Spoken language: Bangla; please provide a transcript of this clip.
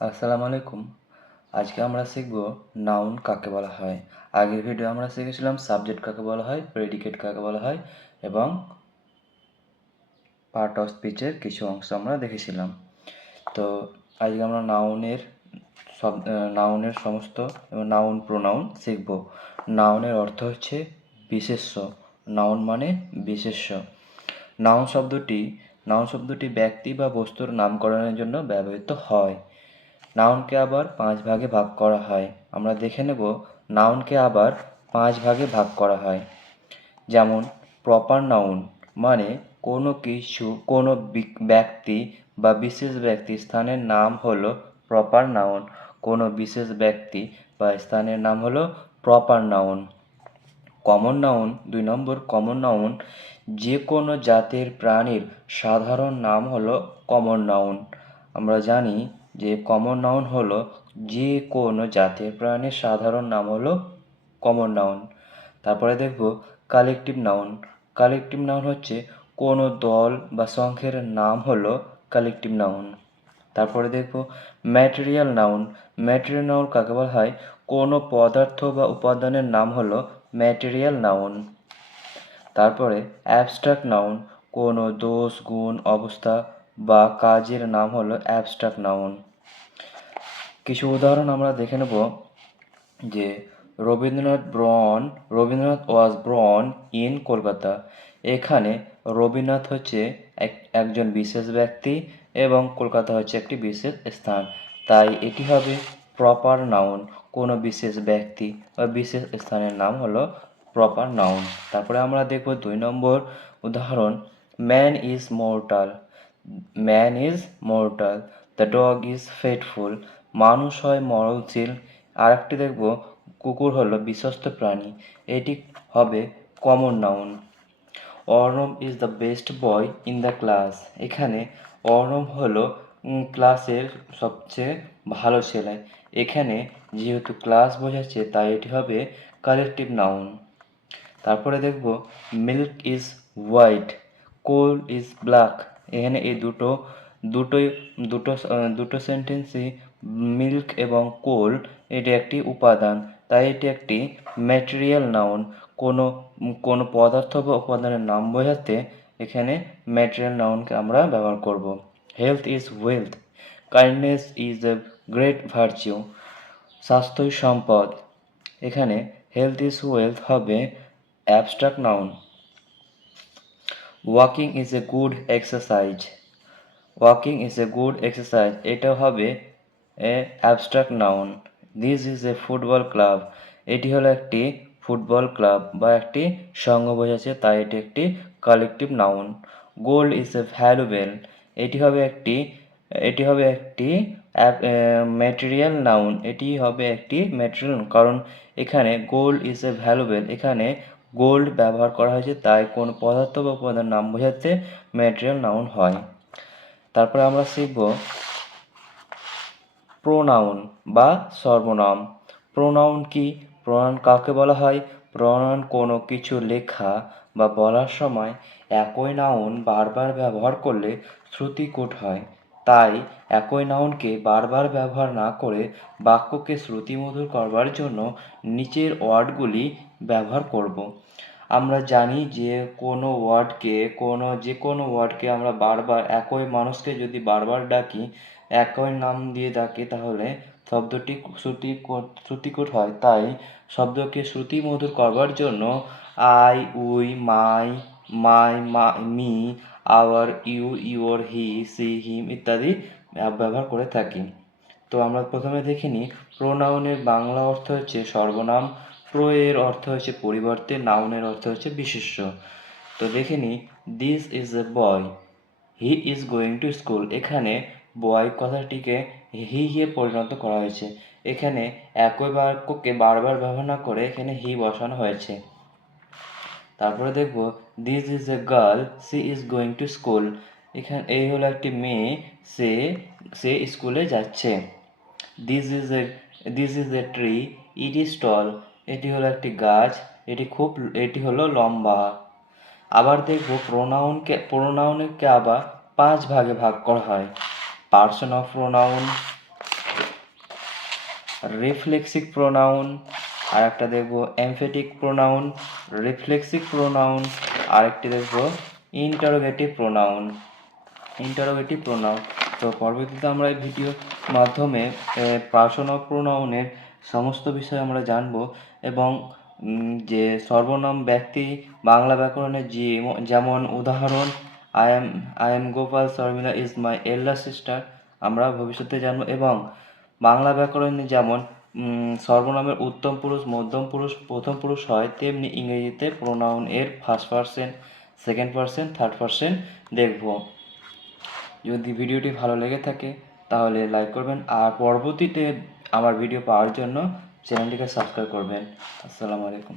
আসসালামু আলাইকুম। আজকে আমরা শিখব নাউন কাকে বলা হয়। আগের ভিডিও আমরা শিখেছিলাম সাবজেক্ট কাকে বলা হয়, প্রেডিকেট কাকে বলা হয় এবং পার্ট অফ স্পিচের কিছু অংশ আমরা দেখেছিলাম। তো আজকে আমরা নাউনের সমস্ত এবং নাউন প্রোনাউন শিখব। নাউনের অর্থ হচ্ছে বিশেষ্য। নাউন মানে বিশেষ্য। নাউন শব্দটি ব্যক্তি বা বস্তুর নামকরণের জন্য ব্যবহৃত হয়। নাউনকে আবার 5 ভাগে ভাগ করা হয়। আমরা দেখে নেব নাউনকে আবার 5 ভাগে ভাগ করা হয়। যেমন প্রপার নাউন মানে কোনো ব্যক্তি বা বিশেষ ব্যক্তি স্থানের নাম হলো প্রপার নাউন। কোনো বিশেষ ব্যক্তি বা স্থানের নাম হলো প্রপার নাউন। কমন নাউন 2 নম্বর কমন নাউন যে কোনো জাতের প্রাণীর সাধারণ নাম হলো কমন নাউন। আমরা জানি যে কমন নাউন হলো যে কোনো জাতের প্রাণীর সাধারণ নাম হলো কমন নাউন। তারপরে দেখব কালেকটিভ নাউন। কালেকটিভ নাউন হচ্ছে কোনো দল বা সংঘের নাম হলো কালেকটিভ নাউন। তারপরে দেখব ম্যাটেরিয়াল নাউন। ম্যাটেরিয়াল নাউন কাকে বলা হয়? কোনো পদার্থ বা উপাদানের নাম হলো ম্যাটেরিয়াল নাউন। তারপরে অ্যাবস্ট্রাক্ট নাউন কোনো দোষ, গুণ, অবস্থা বা কাজের নাম হলো অ্যাবস্ট্রাক্ট নাউন। কিছু উদাহরণ আমরা দেখে নেব যে রবীন্দ্রনাথ ওয়াজ ব্রন ইন কলকাতা। এখানে রবীন্দ্রনাথ হচ্ছে একজন বিশেষ ব্যক্তি এবং কলকাতা হচ্ছে একটি বিশেষ স্থান, তাই এটি হবে প্রপার নাউন। কোনো বিশেষ ব্যক্তি বা বিশেষ স্থানের নাম হলো প্রপার নাউন। তারপরে আমরা দেখব 2 নম্বর উদাহরণ man is mortal. Man is mortal, the dog is faithful. মানুষ হয় মরণশীল। আরেকটি দেখব কুকুর হলো বিশ্বস্ত প্রাণী। এটি হবে common noun. Arnab is the best boy in the class. এখানে অর্ণব হলো ক্লাসের সবচেয়ে ভালো ছেলে। এখানে যেহেতু ক্লাস বোঝাচ্ছে তাই এটি হবে কালেকটিভ নাউন। তারপরে দেখব milk is white, coal is black. এখানে এই দুটোই দুটো দুটো সেন্টেন্সই মিল্ক এবং কোল এটি একটি উপাদান, তাই এটি একটি ম্যাটেরিয়াল নাউন। কোনো পদার্থ বা উপাদানের নাম বোঝাতে এখানে ম্যাটেরিয়াল নাউনকে আমরা ব্যবহার করব। Health is wealth, kindness is a great virtue. স্বাস্থ্যই সম্পদ। এখানে হেলথ ইজ ওয়েলথ হবে abstract noun. Walking is a good exercise. Walking is a good exercise এটা হবে abstract noun. This is A football club. এটি হলো একটি ফুটবল ক্লাব বা একটি সংঘ বোঝাচ্ছে, তাই এটি একটি collective noun. Gold is a valuable. এটি হবে একটি ম্যাটেরিয়াল নাউন। এটি হবে একটি ম্যাটেরিয়াল কারণ এখানে গোল্ড ইজ এ ভ্যালুয়েবল, এখানে গোল্ড ব্যবহার করা হয়েছে, তাই কোন পদার্থ বা উপাদানের নাম বোঝাতে ম্যাটেরিয়াল নাউন হয়। তারপরে আমরা শিখব প্রোনাউন বা সর্বনাম। প্রোনাউন কি? প্রোনাউন কাকে বলা হয়? প্রোনাউন কোনো কিছু লেখা বা বলার সময় একই নাউন বারবার ব্যবহার করলে শ্রুতিকূট হয়। তাই একই নাউনকে বারবার ব্যবহার না করে বাক্যকে শ্রুতিমধুর করবার জন্য নিচের ওয়ার্ডগুলি ব্যবহার করব। আমরা জানি যে যে কোনো ওয়ার্ডকে আমরা বারবার একই মানুষকে যদি বারবার ডাকি, একই নাম দিয়ে ডাকি তাহলে শব্দটি শ্রুতিকূট হয়। তাই শব্দকে শ্রুতিমধুর করবার জন্য I, we, my, me, our, you, your, he, she, him ইত্যাদি ব্যবহার করে থাকি। তো আমরা প্রথমে দেখে নিই প্রোনাউনের বাংলা অর্থ হচ্ছে সর্বনাম, প্রো এর অর্থ হচ্ছে পরিবর্তে, নাউনের অর্থ হচ্ছে বিশেষ্য। তো দেখে নিই this is A boy, he is going to school. এখানে বয় কথাটিকে হি এ পরিণত করা হয়েছে। এখানে একই বাক্যকে বারবার ব্যবহার না করে এখানে হি বসানো হয়েছে। তারপরে দেখব this is a girl, she is going to school. এই হলো একটি মেয়ে, সে স্কুলে যাচ্ছে। This is a tree, it is tall. এটি হলো একটি গাছ, এটি হলো লম্বা। আবার দেখব প্রোনাউনকে আবার 5 ভাগে ভাগ করা হয়। Person of pronoun, reflexive pronoun, আর একটা দেখব এমফেটিক প্রোনাউন, রিফ্লেক্সিভ প্রোনাউন, আরেকটি দেখব ইন্টারোগেটিভ প্রোনাউন। তো পরবর্তীতে আমরা এই ভিডিওর মাধ্যমে পার্সন অফ প্রোনাউনের সমস্ত বিষয় আমরা জানব এবং যে সর্বনাম ব্যক্তি বাংলা ব্যাকরণের যেমন উদাহরণ I am Gopal, Sharmila is my elder sister, আমরা ভবিষ্যতে জানব। এবং বাংলা ব্যাকরণে যেমন সর্বনামের উত্তম পুরুষ, মধ্যম পুরুষ, প্রথম পুরুষ হয়, তেমনি ইংরেজিতে প্রোনাউন এর first person, second person, third person দেখব। যদি ভিডিওটি ভালো লেগে থাকে তাহলে লাইক করবেন, আর পরবর্তীতে আমার ভিডিও পাওয়ার জন্য চ্যানেলটিকে সাবস্ক্রাইব করবেন। আসসালামু আলাইকুম।